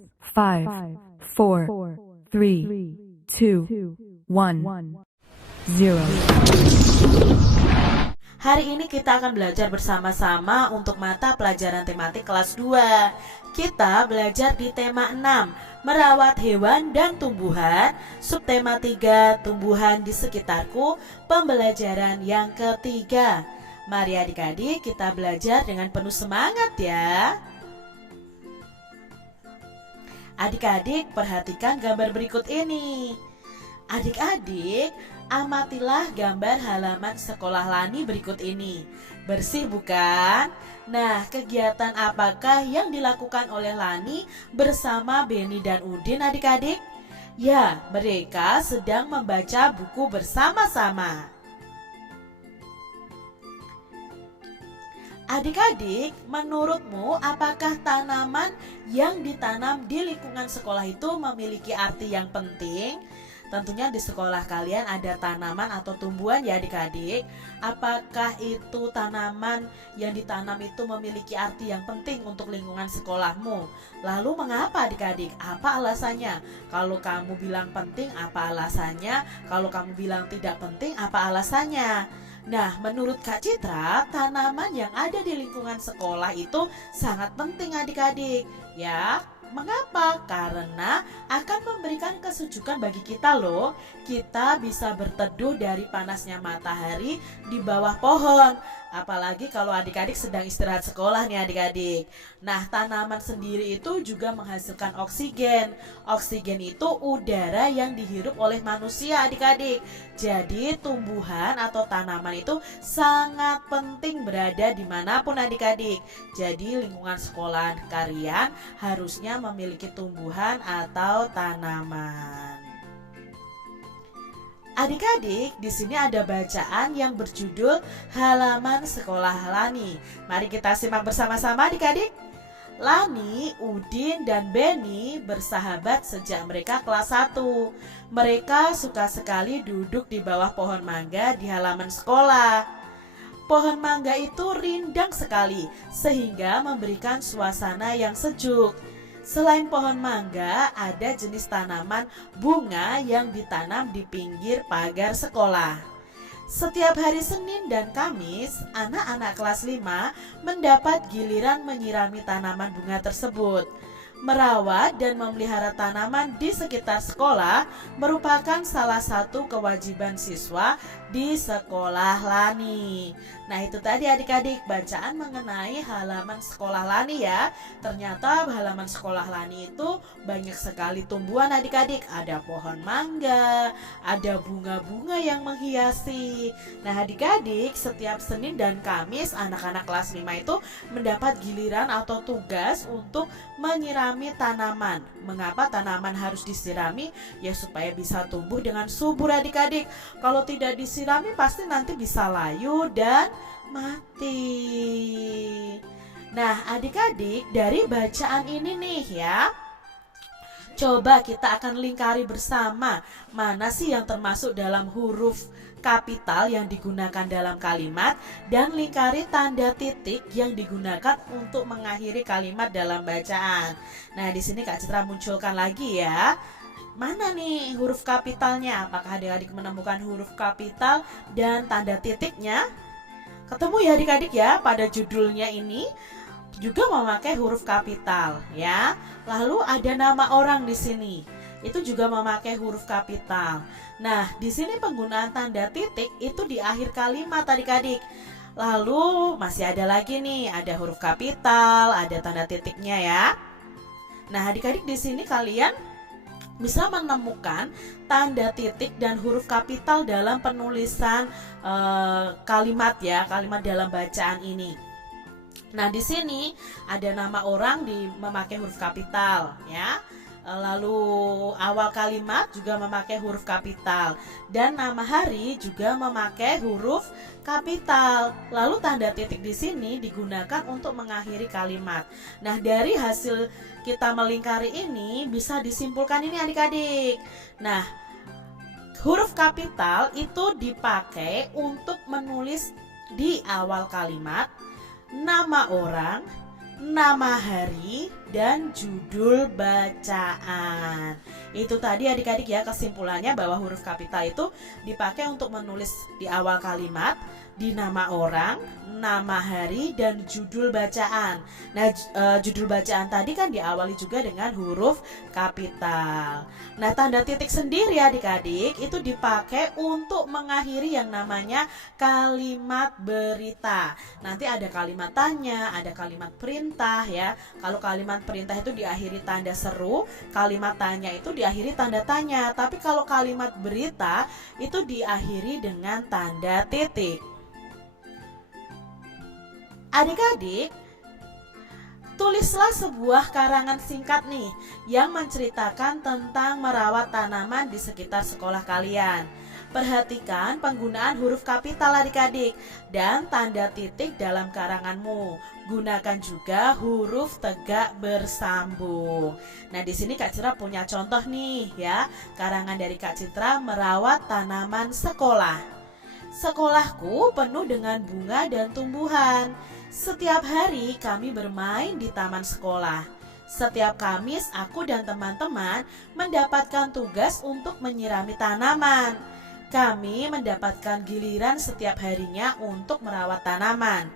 5, 4, 3, 2, 1, 0. Hari ini kita akan belajar bersama-sama untuk mata pelajaran tematik kelas 2. Kita belajar di tema 6, merawat hewan dan tumbuhan, subtema 3, tumbuhan di sekitarku, pembelajaran yang ketiga. Mari adik-adik kita belajar dengan penuh semangat ya. Adik-adik perhatikan gambar berikut ini. Adik-adik, amatilah gambar halaman sekolah Lani berikut ini. Bersih bukan? Nah, kegiatan apakah yang dilakukan oleh Lani bersama Beni dan Udin adik-adik? Ya, mereka sedang membaca buku bersama-sama. Adik-adik, menurutmu apakah tanaman yang ditanam di lingkungan sekolah itu memiliki arti yang penting? Tentunya di sekolah kalian ada tanaman atau tumbuhan ya adik-adik. Apakah itu tanaman yang ditanam itu memiliki arti yang penting untuk lingkungan sekolahmu? Lalu mengapa adik-adik? Apa alasannya? Kalau kamu bilang penting, apa alasannya? Kalau kamu bilang tidak penting, apa alasannya? Nah, menurut Kak Citra, tanaman yang ada di lingkungan sekolah itu sangat penting adik-adik. Ya, mengapa? Karena akan memberikan kesejukan bagi kita loh. Kita bisa berteduh dari panasnya matahari di bawah pohon. Apalagi kalau adik-adik sedang istirahat sekolah nih adik-adik. Nah, tanaman sendiri itu juga menghasilkan oksigen. Oksigen itu udara yang dihirup oleh manusia adik-adik. Jadi tumbuhan atau tanaman itu sangat penting berada dimanapun adik-adik. Jadi lingkungan sekolah kalian harusnya memiliki tumbuhan atau tanaman. Adik-adik, di sini ada bacaan yang berjudul Halaman Sekolah Lani. Mari kita simak bersama-sama adik-adik. Lani, Udin, dan Beni bersahabat sejak mereka kelas 1. Mereka suka sekali duduk di bawah pohon mangga di halaman sekolah. Pohon mangga itu rindang sekali sehingga memberikan suasana yang sejuk. Selain pohon mangga, ada jenis tanaman bunga yang ditanam di pinggir pagar sekolah. Setiap hari Senin dan Kamis, anak-anak kelas 5 mendapat giliran menyirami tanaman bunga tersebut. Merawat dan memelihara tanaman di sekitar sekolah merupakan salah satu kewajiban siswa di sekolah Lani. Nah, itu tadi adik-adik bacaan mengenai halaman sekolah Lani ya. Ternyata halaman sekolah Lani itu banyak sekali tumbuhan adik-adik. Ada pohon mangga, ada bunga-bunga yang menghiasi. Nah, adik-adik setiap Senin dan Kamis anak-anak kelas 5 itu mendapat giliran atau tugas untuk menyirami tanaman. Mengapa tanaman harus disirami? Ya supaya bisa tumbuh dengan subur adik-adik. Kalau tidak disirami pasti nanti bisa layu dan mati. Nah, adik-adik dari bacaan ini nih ya, coba kita akan lingkari bersama mana sih yang termasuk dalam huruf kapital yang digunakan dalam kalimat dan lingkari tanda titik yang digunakan untuk mengakhiri kalimat dalam bacaan. Nah, di sini Kak Citra munculkan lagi ya. Mana nih huruf kapitalnya? Apakah adik-adik menemukan huruf kapital dan tanda titiknya? Ketemu ya adik-adik ya, pada judulnya ini juga memakai huruf kapital ya. Lalu ada nama orang di sini. Itu juga memakai huruf kapital. Nah, di sini penggunaan tanda titik itu di akhir kalimat adik-adik. Lalu masih ada lagi nih, ada huruf kapital, ada tanda titiknya ya. Nah, adik-adik di sini kalian bisa menemukan tanda titik dan huruf kapital dalam penulisan kalimat ya, kalimat dalam bacaan ini. Nah, di sini ada nama orang memakai huruf kapital ya. Lalu awal kalimat juga memakai huruf kapital dan nama hari juga memakai huruf kapital. Lalu tanda titik di sini digunakan untuk mengakhiri kalimat. Nah, dari hasil kita melingkari ini bisa disimpulkan ini adik-adik. Nah, huruf kapital itu dipakai untuk menulis di awal kalimat nama orang nama hari, dan judul bacaan. Itu tadi adik-adik ya kesimpulannya bahwa huruf kapital itu dipakai untuk menulis di awal kalimat, di nama orang, nama hari, dan judul bacaan. Nah, judul bacaan tadi kan diawali juga dengan huruf kapital. Nah, tanda titik sendiri adik-adik itu dipakai untuk mengakhiri yang namanya kalimat berita. Nanti ada kalimat tanya, ada kalimat perintah ya. Kalau kalimat perintah itu diakhiri tanda seru, kalimat tanya itu diakhiri tanda tanya. Tapi kalau kalimat berita itu diakhiri dengan tanda titik. Adik-adik, tulislah sebuah karangan singkat nih yang menceritakan tentang merawat tanaman di sekitar sekolah kalian. Perhatikan penggunaan huruf kapital adik-adik dan tanda titik dalam karanganmu. Gunakan juga huruf tegak bersambung. Nah, di sini Kak Citra punya contoh nih ya. Karangan dari Kak Citra merawat tanaman sekolah. Sekolahku penuh dengan bunga dan tumbuhan. Setiap hari kami bermain di taman sekolah. Setiap Kamis aku dan teman-teman mendapatkan tugas untuk menyirami tanaman. Kami mendapatkan giliran setiap harinya untuk merawat tanaman.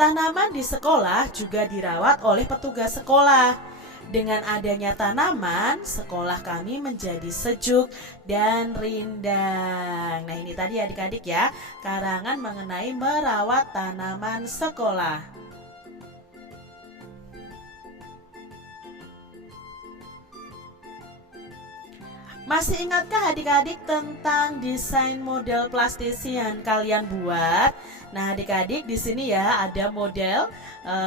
Tanaman di sekolah juga dirawat oleh petugas sekolah. Dengan adanya tanaman, sekolah kami menjadi sejuk dan rindang. Nah, ini tadi adik-adik ya, karangan mengenai merawat tanaman sekolah. Masih ingatkah adik-adik tentang desain model plastisi yang kalian buat? Nah, adik-adik di sini ya ada model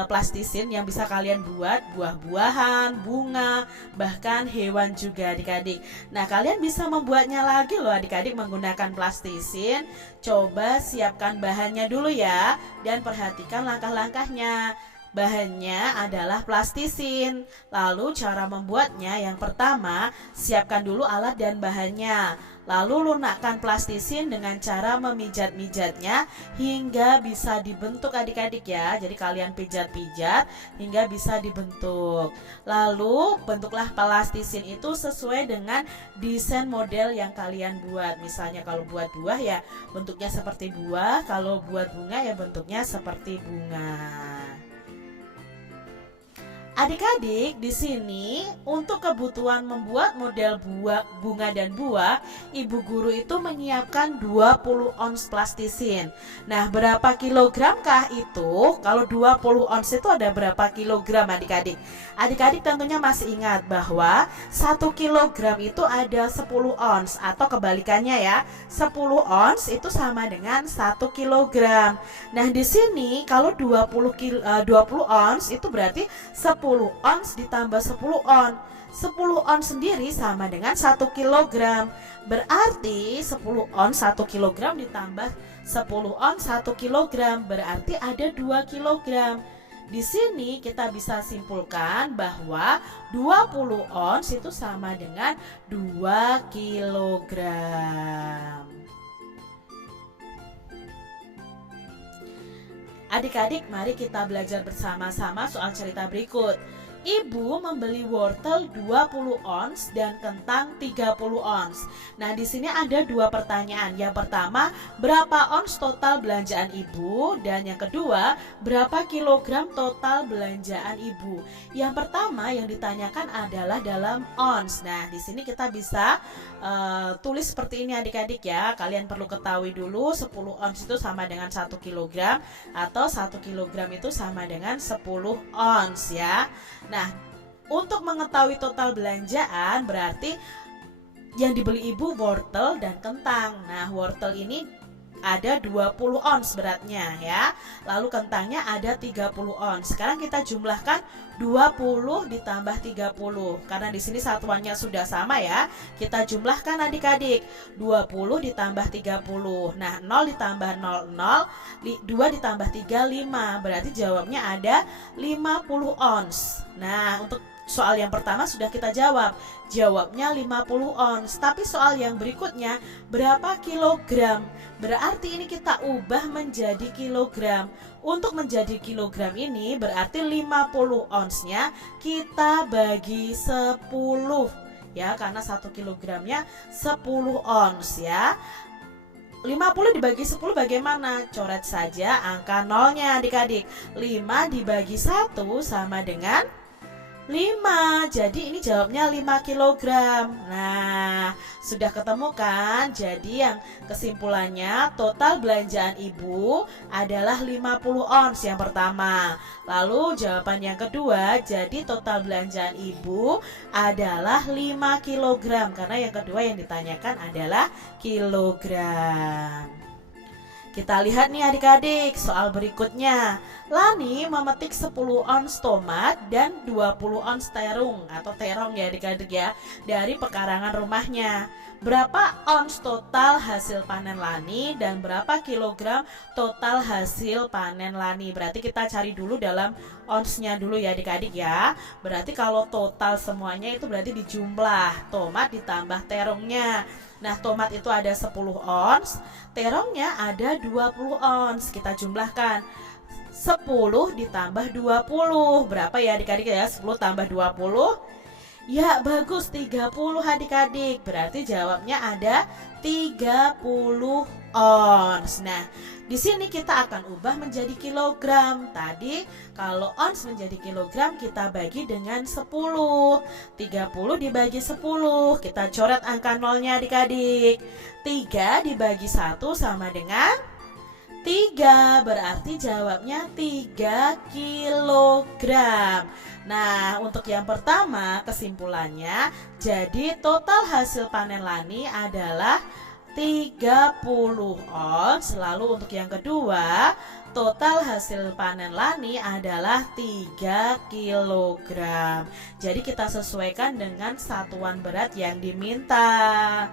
plastisin yang bisa kalian buat, buah-buahan, bunga, bahkan hewan juga adik-adik. Nah, kalian bisa membuatnya lagi loh adik-adik menggunakan plastisin. Coba siapkan bahannya dulu ya dan perhatikan langkah-langkahnya. Bahannya adalah plastisin. Lalu cara membuatnya, yang pertama siapkan dulu alat dan bahannya. Lalu lunakkan plastisin dengan cara memijat-mijatnya hingga bisa dibentuk adik-adik ya. Jadi kalian pijat-pijat hingga bisa dibentuk. Lalu bentuklah plastisin itu sesuai dengan desain model yang kalian buat. Misalnya kalau buat buah ya bentuknya seperti buah, kalau buat bunga ya bentuknya seperti bunga. Adik-adik, di sini untuk kebutuhan membuat model bunga dan buah, ibu guru itu menyiapkan 20 ons plastisin. Nah, berapa kilogramkah itu? Kalau 20 ons itu ada berapa kilogram adik-adik? Adik-adik tentunya masih ingat bahwa 1 kilogram itu ada 10 ons atau kebalikannya ya. 10 ons itu sama dengan 1 kilogram. Nah, di sini kalau 20 ons itu berarti 10 ons ditambah 10 on. 10 on sendiri sama dengan 1 kilogram. Berarti 10 on 1 kilogram ditambah 10 on 1 kilogram berarti ada 2 kilogram. Di sini kita bisa simpulkan bahwa 20 ons itu sama dengan 2 kilogram. Adik-adik, mari kita belajar bersama-sama soal cerita berikut. Ibu membeli wortel 20 ons dan kentang 30 ons. Nah, di sini ada dua pertanyaan. Yang pertama, berapa ons total belanjaan ibu? Dan yang kedua, berapa kilogram total belanjaan ibu? Yang pertama yang ditanyakan adalah dalam ons. Nah, di sini kita bisa tulis seperti ini adik-adik ya. Kalian perlu ketahui dulu 10 ons itu sama dengan 1 kilogram atau 1 kilogram itu sama dengan 10 ons ya. Nah, untuk mengetahui total belanjaan berarti yang dibeli ibu wortel dan kentang. Nah, wortel ini ada 20 ons beratnya ya. Lalu kentangnya ada 30 ons. Sekarang kita jumlahkan 20 ditambah 30. Karena di sini satuannya sudah sama ya. Kita jumlahkan adik-adik. 20 ditambah 30. Nah, 0 ditambah 0, 2 ditambah 3, 5. Berarti jawabnya ada 50 ons. Nah, untuk soal yang pertama sudah kita jawab. Jawabnya 50 ons. Tapi soal yang berikutnya, berapa kilogram? Berarti ini kita ubah menjadi kilogram. Untuk menjadi kilogram ini berarti 50 onsnya kita bagi 10. Ya, karena 1 kilogramnya 10 ons ya. 50 dibagi 10 bagaimana? Coret saja angka nolnya adik-adik. 5 dibagi 1 sama dengan 5. Jadi ini jawabnya 5 kilogram. Nah, sudah ketemu kan? Jadi yang kesimpulannya total belanjaan ibu adalah 50 ons yang pertama. Lalu jawaban yang kedua, jadi total belanjaan ibu adalah 5 kilogram. Karena yang kedua yang ditanyakan adalah kilogram. Kita lihat nih adik-adik soal berikutnya. Lani memetik 10 ons tomat dan 20 ons terung atau terong ya adik-adik ya dari pekarangan rumahnya. Berapa ons total hasil panen Lani dan berapa kilogram total hasil panen Lani? Berarti kita cari dulu dalam onsnya dulu ya adik-adik ya. Berarti kalau total semuanya itu berarti dijumlah tomat ditambah terongnya. Nah, tomat itu ada 10 ons, terongnya ada 20 ons. Kita jumlahkan. 10 ditambah 20. Berapa ya adik-adik ya? 10 tambah 20. Ya, bagus 30 adik-adik. Berarti jawabnya ada 30 ons. Nah, di sini kita akan ubah menjadi kilogram. Tadi kalau ons menjadi kilogram kita bagi dengan 10. 30 dibagi 10. Kita coret angka nolnya adik-adik. 3 dibagi 1 sama dengan 3. Berarti jawabnya 3 kilogram. Nah, untuk yang pertama kesimpulannya, jadi total hasil panen Lani adalah 30 ons. Lalu untuk yang kedua, total hasil panen Lani adalah 3 kilogram. Jadi kita sesuaikan dengan satuan berat yang diminta.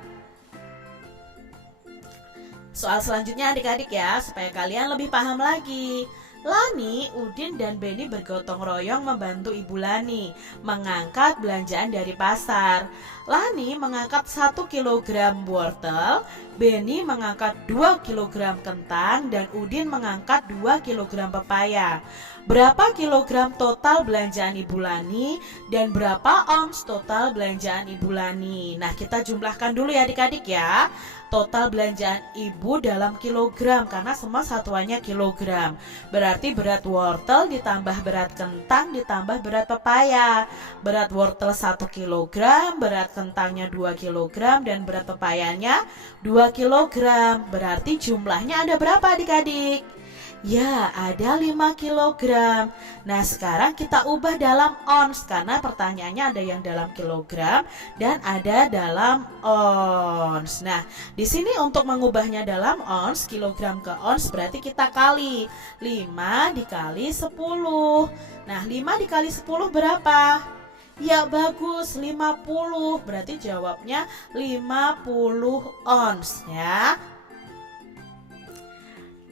Soal selanjutnya adik-adik ya, supaya kalian lebih paham lagi. Lani, Udin, dan Beni bergotong royong membantu Ibu Lani mengangkat belanjaan dari pasar. Lani mengangkat 1 kilogram wortel, Beni mengangkat 2 kilogram kentang, dan Udin mengangkat 2 kilogram pepaya. Berapa kilogram total belanjaan Ibu Lani dan berapa ons total belanjaan Ibu Lani? Nah, kita jumlahkan dulu ya adik-adik ya. Total belanjaan ibu dalam kilogram karena semua satuannya kilogram. Berarti berat wortel ditambah berat kentang ditambah berat pepaya. Berat wortel 1 kilogram, berat kentangnya 2 kilogram, dan berat pepayanya 2 kilogram. Berarti jumlahnya ada berapa adik-adik? Ya, ada 5 kilogram. Nah, sekarang kita ubah dalam ons karena pertanyaannya ada yang dalam kilogram dan ada dalam ons. Nah, di sini untuk mengubahnya dalam ons, kilogram ke ons berarti kita kali 5 dikali 10. Nah, 5 dikali 10 berapa? Ya, bagus, 50. Berarti jawabnya 50 ons ya.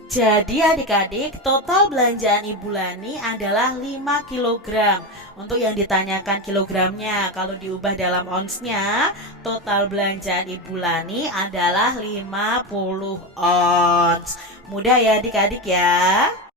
Jadi adik-adik, total belanjaan Ibu Lani adalah 5 kilogram. Untuk yang ditanyakan kilogramnya, kalau diubah dalam onsnya, total belanjaan Ibu Lani adalah 50 ons. Mudah ya adik-adik ya.